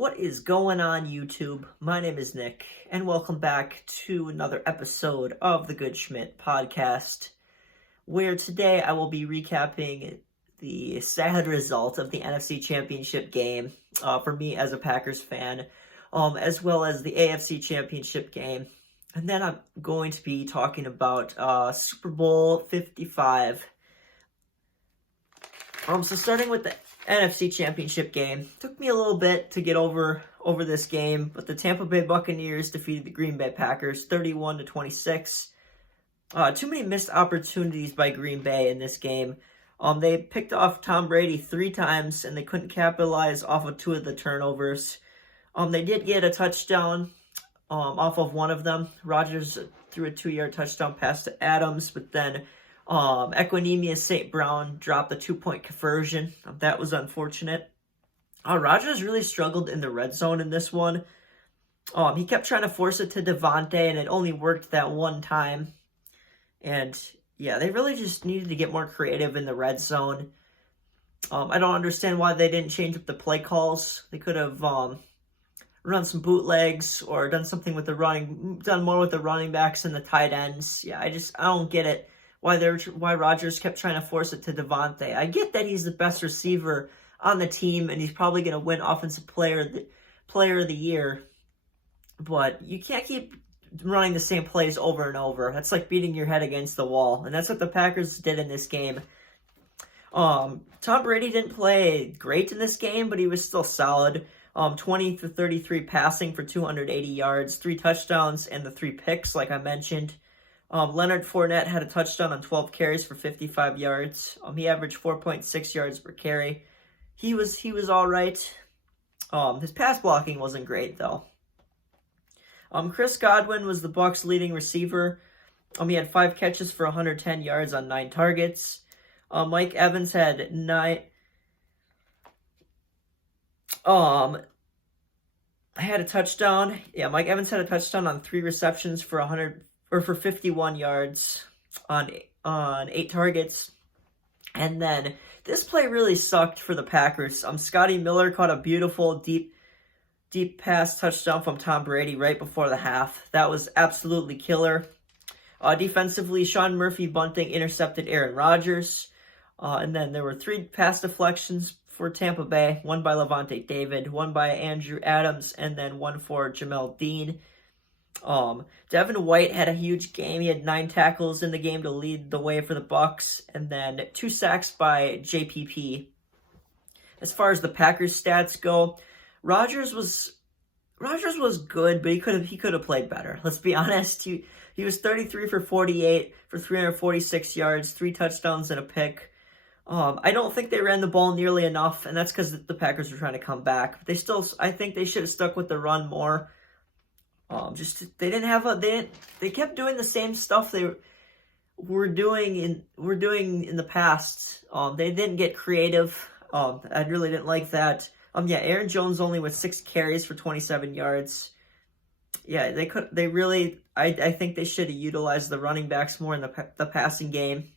What is going on, YouTube? My name is Nick, and welcome back to another episode of the Good Schmidt podcast, where today I will be recapping the sad result of the NFC Championship game for me as a Packers fan, as well as the AFC Championship game. And then I'm going to be talking about Super Bowl 55. So starting with the NFC Championship game, took me a little bit to get over this game, but the Tampa Bay Buccaneers defeated the Green Bay Packers 31-26. Too many missed opportunities by Green Bay in this game. They picked off Tom Brady 3 times, and they couldn't capitalize off of 2 of the turnovers. They did get a touchdown off of one of them. Rodgers threw a 2-yard touchdown pass to Adams, but then Equinemius St. Brown dropped the 2-point conversion. That was unfortunate. Rodgers really struggled in the red zone in this one. He kept trying to force it to Devontae, and it only worked that one time. And yeah, they really just needed to get more creative in the red zone. I don't understand why they didn't change up the play calls. They could have run some bootlegs or done something with done more with the running backs and the tight ends. Yeah, I don't get it. Why Rodgers kept trying to force it to Devontae. I get that he's the best receiver on the team and he's probably going to win Offensive Player of the Year, but you can't keep running the same plays over and over. That's like beating your head against the wall, and that's what the Packers did in this game. Tom Brady didn't play great in this game, but he was still solid. 20 for 33 passing for 280 yards, 3 touchdowns, and the 3 picks, like I mentioned. Leonard Fournette had a touchdown on 12 carries for 55 yards. He averaged 4.6 yards per carry. He was all right. His pass blocking wasn't great though. Chris Godwin was the Bucs' leading receiver. He had 5 catches for 110 yards on 9 targets. Mike Evans had 9. Had a touchdown. Yeah, Mike Evans had a touchdown on 3 receptions for 51 yards on 8 targets. And then this play really sucked for the Packers. Scotty Miller caught a beautiful deep pass touchdown from Tom Brady right before the half. That was absolutely killer. Defensively, Sean Murphy-Bunting intercepted Aaron Rodgers. And then there were 3 pass deflections for Tampa Bay. 1 by Levante David, 1 by Andrew Adams, and then 1 for Jamel Dean. Devin White had a huge game. He had 9 tackles in the game to lead the way for the Bucs, and then 2 sacks by JPP. As far as the Packers stats go, Rodgers was good, but he could have played better. Let's be honest. He was 33 for 48 for 346 yards, 3 touchdowns and a pick. I don't think they ran the ball nearly enough, and that's because the Packers were trying to come back. But I think they should have stuck with the run more. They kept doing the same stuff they were doing in the past. They didn't get creative. I really didn't like that. Aaron Jones only with 6 carries for 27 yards. Yeah, I think they should have utilized the running backs more in the passing game.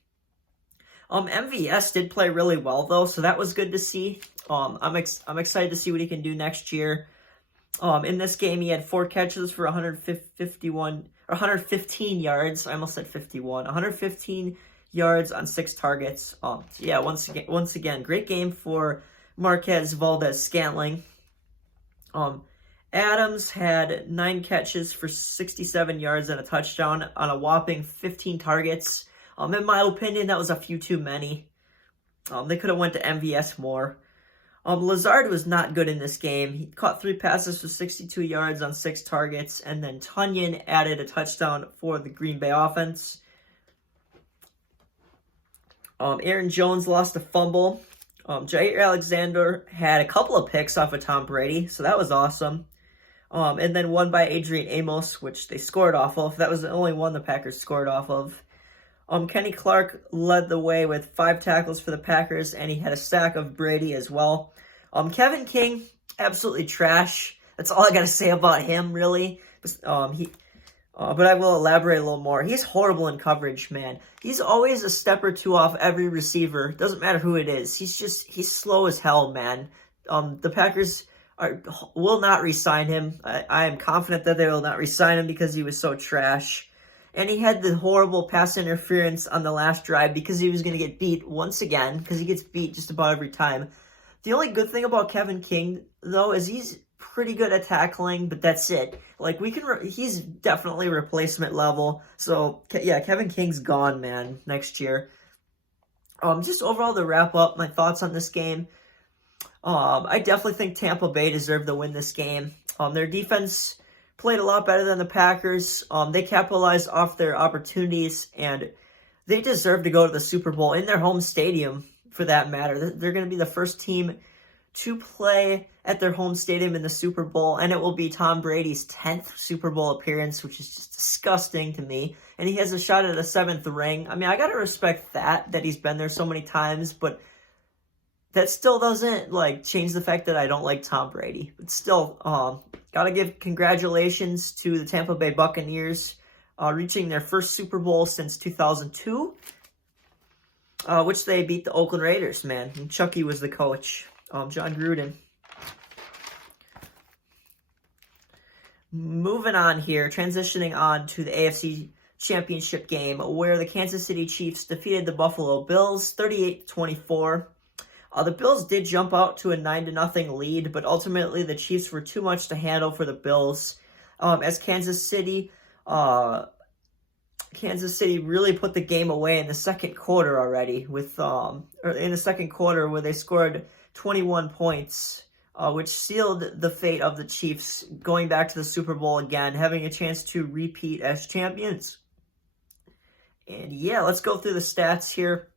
MVS did play really well though, so that was good to see. I'm excited to see what he can do next year. In this game, he had 4 catches for 115 yards. I almost said 51. 115 yards on 6 targets. Yeah, once again, great game for Marquez Valdez-Scantling. Adams had 9 catches for 67 yards and a touchdown on a whopping 15 targets. In my opinion, that was a few too many. They could have went to MVS more. Lazard was not good in this game. He caught 3 passes for 62 yards on 6 targets, and then Tunyon added a touchdown for the Green Bay offense. Aaron Jones lost a fumble. Jair Alexander had a couple of picks off of Tom Brady, so that was awesome. And then 1 by Adrian Amos, which they scored off of. That was the only one the Packers scored off of. Kenny Clark led the way with 5 tackles for the Packers, and he had a sack of Brady as well. Kevin King, absolutely trash. That's all I got to say about him, really. But I will elaborate a little more. He's horrible in coverage, man. He's always a step or 2 off every receiver. Doesn't matter who it is. He's slow as hell, man. The Packers will not re-sign him. I am confident that they will not re-sign him because he was so trash. And he had the horrible pass interference on the last drive because he was going to get beat once again, because he gets beat just about every time. The only good thing about Kevin King, though, is he's pretty good at tackling, but that's it. Like, he's definitely replacement level. So, yeah, Kevin King's gone, man, next year. Just overall to wrap up my thoughts on this game, I definitely think Tampa Bay deserved to win this game. Their defense played a lot better than the Packers. They capitalized off their opportunities, and they deserve to go to the Super Bowl in their home stadium, for that matter. They're going to be the first team to play at their home stadium in the Super Bowl, and it will be Tom Brady's 10th Super Bowl appearance, which is just disgusting to me. And he has a shot at a 7th ring. I mean, I got to respect that he's been there so many times, but that still doesn't, like, change the fact that I don't like Tom Brady. But still, got to give congratulations to the Tampa Bay Buccaneers, reaching their first Super Bowl since 2002, which they beat the Oakland Raiders, man. And Chucky was the coach, John Gruden. Moving on here, transitioning on to the AFC Championship game, where the Kansas City Chiefs defeated the Buffalo Bills 38-24. The Bills did jump out to a 9-0 lead, but ultimately the Chiefs were too much to handle for the Bills, as Kansas City really put the game away in the second quarter already, in the second quarter where they scored 21 points, which sealed the fate of the Chiefs going back to the Super Bowl again, having a chance to repeat as champions. And yeah, let's go through the stats here.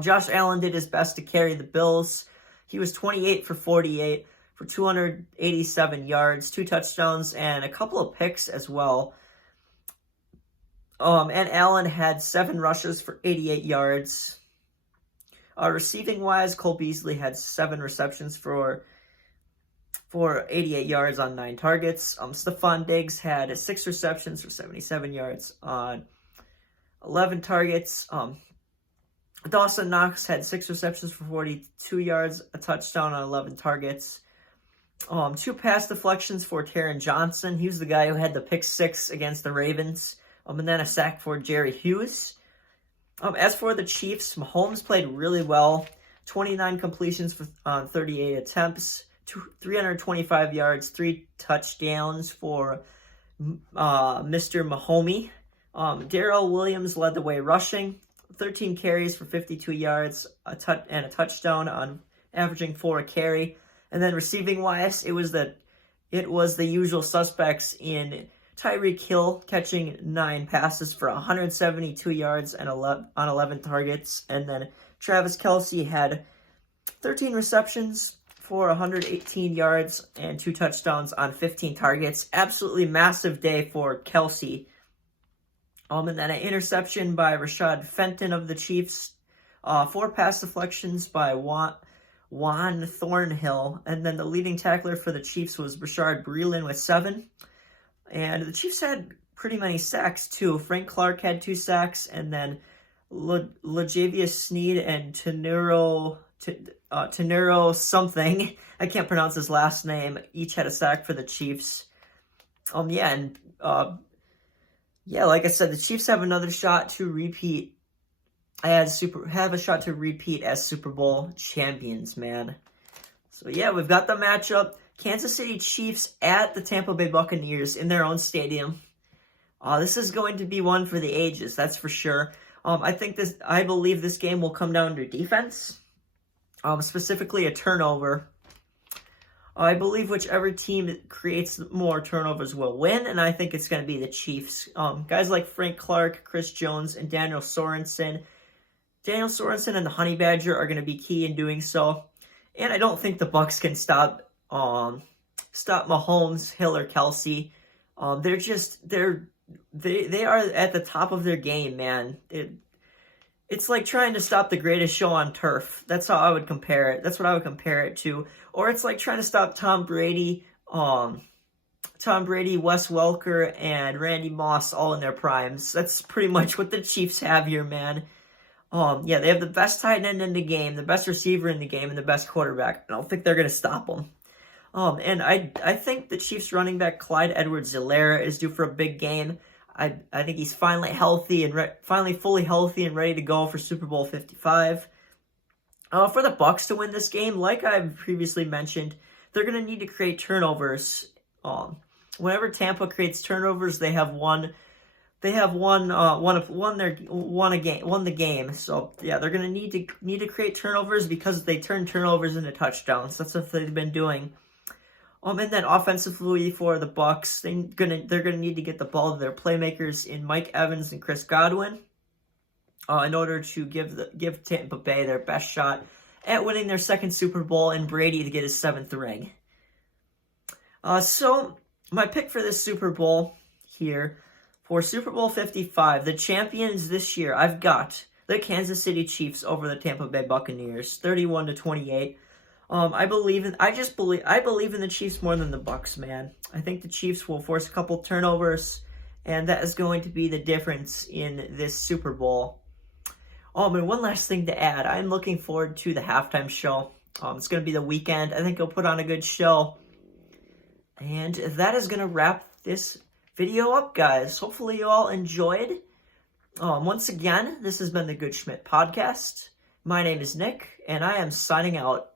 Josh Allen did his best to carry the Bills. He was 28 for 48 for 287 yards, 2 touchdowns, and a couple of picks as well. And Allen had 7 rushes for 88 yards. Receiving-wise, Cole Beasley had 7 receptions for 88 yards on 9 targets. Stephon Diggs had 6 receptions for 77 yards on 11 targets. Dawson Knox had 6 receptions for 42 yards, a touchdown on 11 targets. 2 pass deflections for Taron Johnson. He was the guy who had the pick 6 against the Ravens. And then a sack for Jerry Hughes. As for the Chiefs, Mahomes played really well. 29 completions for 38 attempts, 325 yards, 3 touchdowns for Mr. Mahomey. Darrell Williams led the way rushing. 13 carries for 52 yards, and a touchdown, on averaging 4 a carry. And then receiving-wise, it was the usual suspects in Tyreek Hill catching 9 passes for 172 yards and on 11 targets. And then Travis Kelce had 13 receptions for 118 yards and 2 touchdowns on 15 targets. Absolutely massive day for Kelce. And then an interception by Rashad Fenton of the Chiefs. 4 pass deflections by Juan Thornhill. And then the leading tackler for the Chiefs was Rashard Breeland with 7. And the Chiefs had pretty many sacks, too. Frank Clark had 2 sacks, and then Lajavius Sneed and Tenero something, I can't pronounce his last name, each had a sack for the Chiefs. Like I said, the Chiefs have another shot to repeat. Have a shot to repeat as Super Bowl champions, man. So yeah, we've got the matchup. Kansas City Chiefs at the Tampa Bay Buccaneers in their own stadium. This is going to be one for the ages, that's for sure. I believe this game will come down to defense, specifically a turnover. I believe whichever team creates more turnovers will win, and I think it's going to be the Chiefs. Guys like Frank Clark, Chris Jones, and Daniel Sorensen. Daniel Sorensen and the Honey Badger are going to be key in doing so. And I don't think the Bucs can stop Mahomes, Hill, or Kelce. They are at the top of their game, man. It's like trying to stop the greatest show on turf. That's how I would compare it. That's what I would compare it to. Or it's like trying to stop Tom Brady, Wes Welker, and Randy Moss all in their primes. That's pretty much what the Chiefs have here, man. They have the best tight end in the game, the best receiver in the game, and the best quarterback. I don't think they're going to stop them. And I think the Chiefs running back Clyde Edwards-Helaire is due for a big game. I think he's finally healthy and finally fully healthy and ready to go for Super Bowl 55. For the Bucs to win this game, like I've previously mentioned, they're going to need to create turnovers. Whenever Tampa creates turnovers, they have won the game. So yeah, they're going to need to create turnovers because they turn turnovers into touchdowns. That's what they've been doing. And then offensively for the Bucs, they're gonna need to get the ball to their playmakers in Mike Evans and Chris Godwin, in order to give Tampa Bay their best shot at winning their second Super Bowl and Brady to get his 7th ring. So my pick for this Super Bowl here, for Super Bowl 55, the champions this year, I've got the Kansas City Chiefs over the Tampa Bay Buccaneers, 31-28. I believe in the Chiefs more than the Bucs, man. I think the Chiefs will force a couple turnovers, and that is going to be the difference in this Super Bowl. And one last thing to add, I'm looking forward to the halftime show. It's going to be the weekend. I think he'll put on a good show. And that is going to wrap this video up, guys. Hopefully you all enjoyed. Once again, this has been the Good Schmidt Podcast. My name is Nick, and I am signing out.